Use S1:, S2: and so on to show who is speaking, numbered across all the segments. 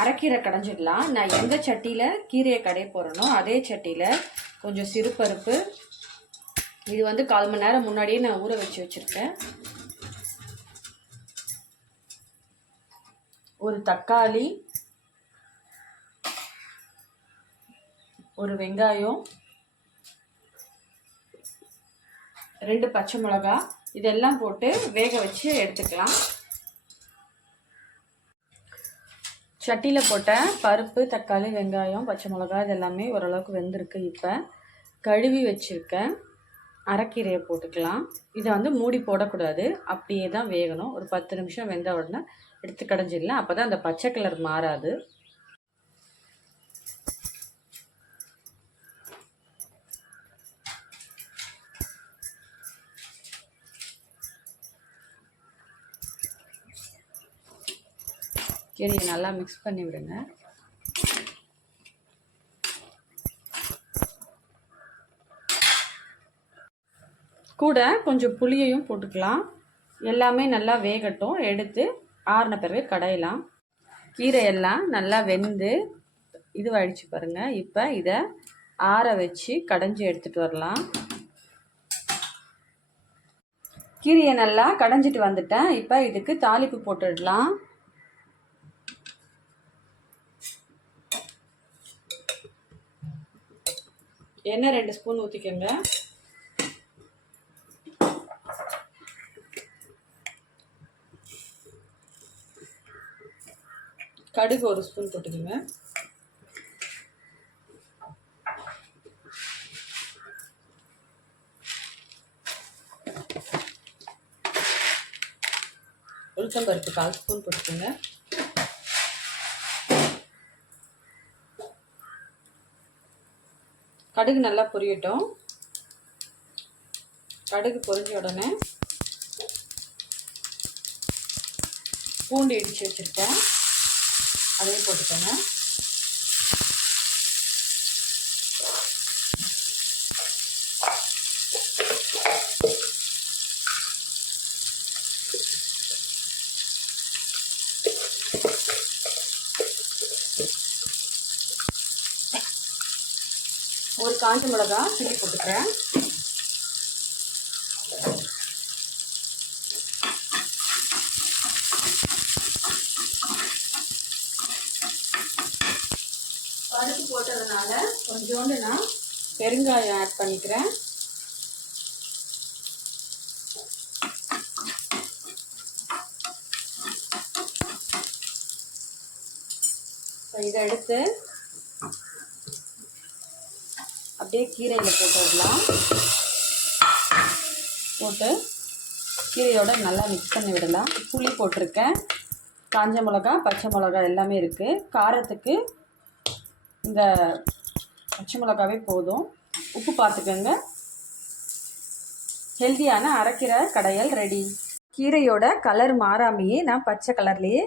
S1: அரைக்கீரை கடைஞ்சிடலாம். நான் எந்த சட்டியில் கீரையை கடைய போகிறேனோ அதே சட்டியில் கொஞ்சம் சிறுபருப்பு. இது வந்து கால் மணி நேரம் முன்னாடியே நான் ஊற வச்சு வச்சுருக்கேன். ஒரு தக்காளி ஒரு வெங்காயம் ரெண்டு பச்சை மிளகா இதெல்லாம் போட்டு வேக வச்சு எடுத்துக்கலாம். சட்டியில் போட்ட பருப்பு தக்காளி வெங்காயம் பச்சை மிளகா இது எல்லாமே ஓரளவுக்கு வெந்திருக்கு இப்போ. கழுவி வச்சுருக்கேன் அரைக்கீரையை போட்டுக்கலாம். இதை வந்து மூடி போடக்கூடாது. அப்படியே தான் வேகணும். ஒரு பத்து நிமிஷம் வெந்த உடனே எடுத்து கடைஞ்சிடலாம். அப்போ தான் அந்த பச்சை கலர் மாறாது. கீரையை நல்லா மிக்ஸ் பண்ணி விடுங்க. கூட கொஞ்சம் புளியையும் போட்டுக்கலாம். எல்லாமே நல்லா வேகட்டும். எடுத்து ஆறின பிறகு கடையலாம். கீரையெல்லாம் நல்லா வெந்து இதுவாகிடுச்சு பாருங்கள் இப்போ இதை ஆற வச்சு கடைஞ்சி எடுத்துகிட்டு வரலாம். கீரையை நல்லா கடைஞ்சிட்டு வந்துட்டேன். இப்போ இதுக்கு தாளிப்பு போட்டுடலாம். எண்ணெய் ரெண்டு ஸ்பூன் ஊற்றிக்கோங்க கடுகு ஒரு ஸ்பூன் போட்டுக்கோங்க. உளுத்தம்பருப்பு கால் ஸ்பூன் போட்டுக்கோங்க. கடுகு நல்லா பொரியட்டும். கடுகு பொரிஞ்ச உடனே பூண்டு இடித்து வச்சுருக்கேன். அதையும் போட்டுக்கோங்க. ஒரு காஞ்ச மிளகா கிள்ளி போட்டுக்கிறேன். பருப்பு போட்டதுனால கொஞ்சோண்டு நான் பெருங்காயம் ஆட் பண்ணிக்கிறேன். இதை எடுத்து அப்படியே கீரையில் போட்டு விடலாம். போட்டு கீரையோட நல்லா மிக்ஸ் பண்ணி விடலாம். புளி போட்டிருக்கேன். காஞ்ச மிளகா பச்சை மிளகா எல்லாமே இருக்குது காரத்துக்கு இந்த பச்சை மிளகாவே போதும். உப்பு பார்த்துக்கோங்க. ஹெல்த்தியான அரைக்கீரை கடையல் ரெடி. கீரையோட கலர் மாறாமையே நான் பச்சை கலர்லேயே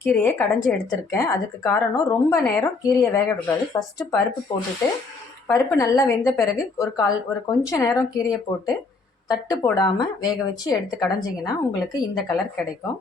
S1: கீரையை கடைஞ்சி எடுத்திருக்கேன். அதுக்கு காரணம் ரொம்ப நேரம் கீரையை வேக விடக்கூடாது ஃபஸ்ட்டு பருப்பு போட்டுட்டு பருப்பு நல்லா வெந்த பிறகு ஒரு கால் ஒரு கொஞ்ச நேரம் கீரையை போட்டு தட்டு போடாமல் வேக வச்சு எடுத்து கடைஞ்சிங்கன்னா உங்களுக்கு இந்த கலர் கிடைக்கும்.